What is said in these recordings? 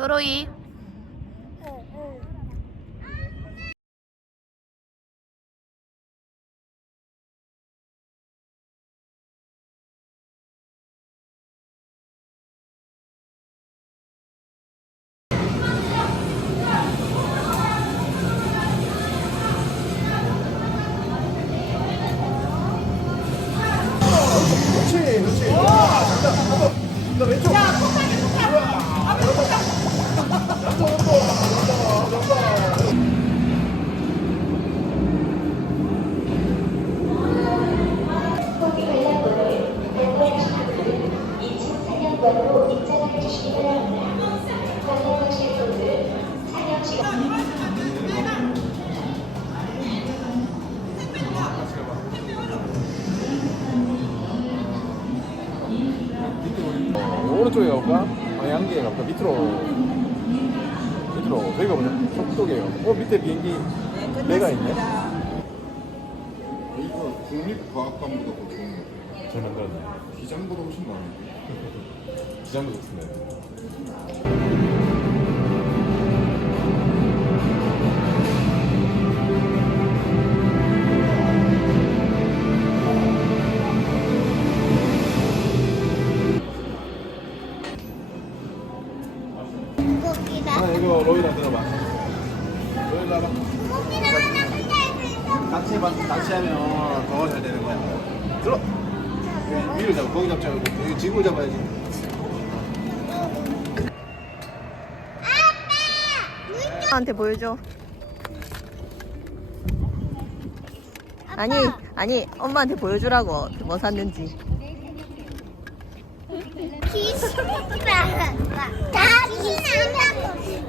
효로이. 그렇지 그렇지. 나 왼쪽. 야, 어느 쪽에 갈까? 양양기에 갈까? 밑으로 밑으로 저희가 뭐냐? 속쪽이에요 어 밑에 비행기 네, 배가 있네 이거 국립과학관보다 더 좋은 것 같아요 저는 그렇네 기장보다 훨씬 많은데 기장도 좋습니다 이거 로이라 들어봐 로이라 봐. 같이 해봐 같이 하면 더 잘 되는 거야 들어 위를 잡아 거기 잡지 말고 여기 지구를 잡아야지 한테 보여줘. 아니, 아니, 엄마한테 보여주라고. 뭐 샀는지. 귀신아. 나 귀신 안다고. 나 귀신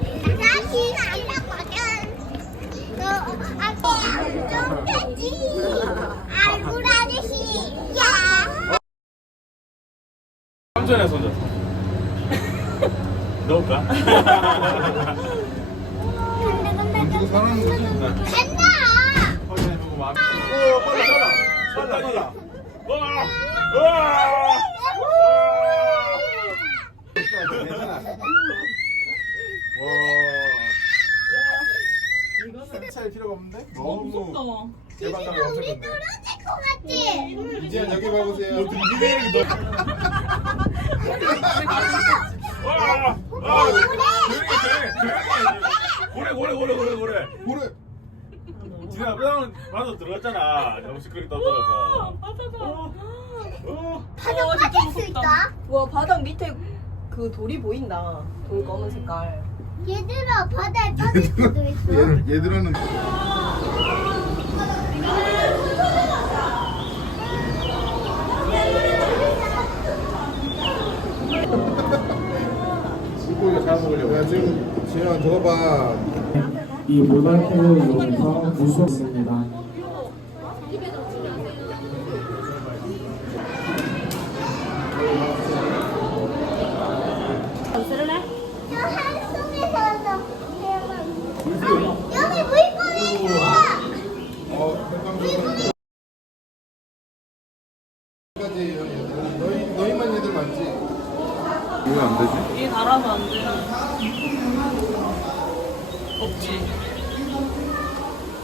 삼촌에 손잡 넣을까? 사라는 거지? 간다. 확인해보고 마음 오 빨라 빨라 빨라 빨라 와! 와! 와 차일 필요가 없는데? 너무 개방감이 엄청 우리 떨어질 것 같지? 이지현 여기 봐보세요. 와! 와! 조용히 해, 조용히 해 고래 고래 고래 고래 고래 고래. 지금 뼈는 맞아 들어갔잖아 너무 시끄럽게 떠들어서 어, 바닥 빠질 수 있다. 와, 바닥 밑에 그 돌이 보인다. 돌 검은 색깔. 얘들아 바다에 빠질 수도 있어. 얘, 얘들아는 물고기가 잘 먹으려고 야 지금 지현 저거 봐. 이 모달캐를 이용해서 무수했습니다. 저 한숨에서 여기 물고기 있어. 어 건강도. 까지 너희 너희만 얘들 맞지? 왜 안 되지? 이게 달아서 안 돼. 없지.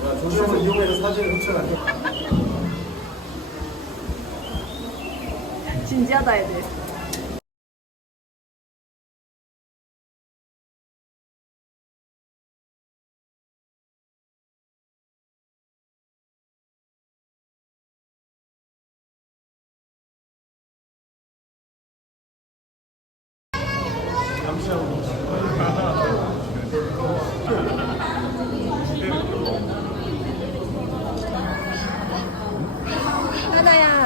야, 조심을 이용해서 사진을 훔쳐놨네 진지하다, 애들. 하나야.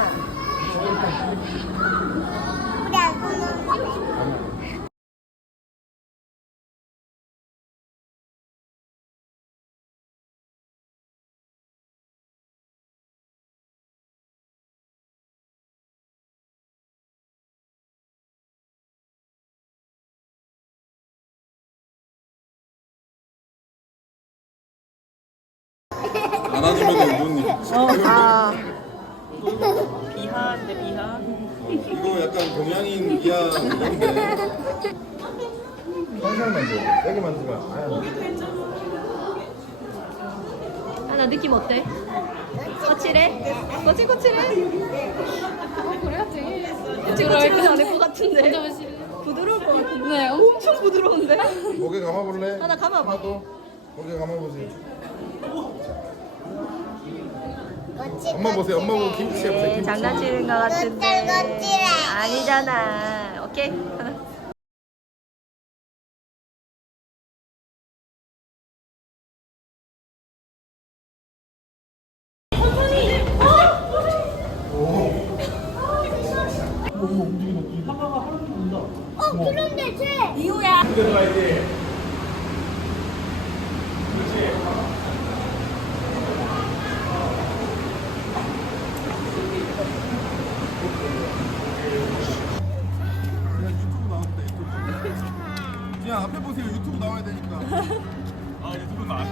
눈이. 아, 비하인데 비하 이거 약간 동양인 이야 이런데. 상상만 줘 여기 만두가 아야 하나 느낌 어때? 거칠해? 거칠거칠해? 어, 그래야지. 거칠거칠은 안할 것 같은데. 부드러울 것 같은데. 네, 엄청 부드러운데? 고개 감아볼래? 하나 감아봐. 하나도. 고개 감아보세요. 엄마 보세요. 엄마 보고 김치 해보세요. 김치. 장난치는 것 같은데. 아니잖아. 오케이. 하나. 어 그런데 쟤. 들어가야지 그렇지 야, 앞에 보세요. 유튜브 나와야 되니까. 아 유튜브 나와야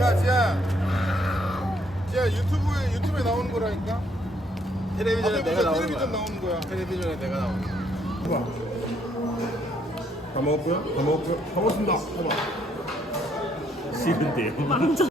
야 지아 지아 유튜브에 유튜브에 나오는 거라니까? 텔레비전에 내가 나오는 텔레비전 거야. 나오는 거야. 텔레비전에 내가 나오는 거야. 다 먹었고요? 다 먹었고요? 다 먹었습니다. 봐봐. 싫은데요.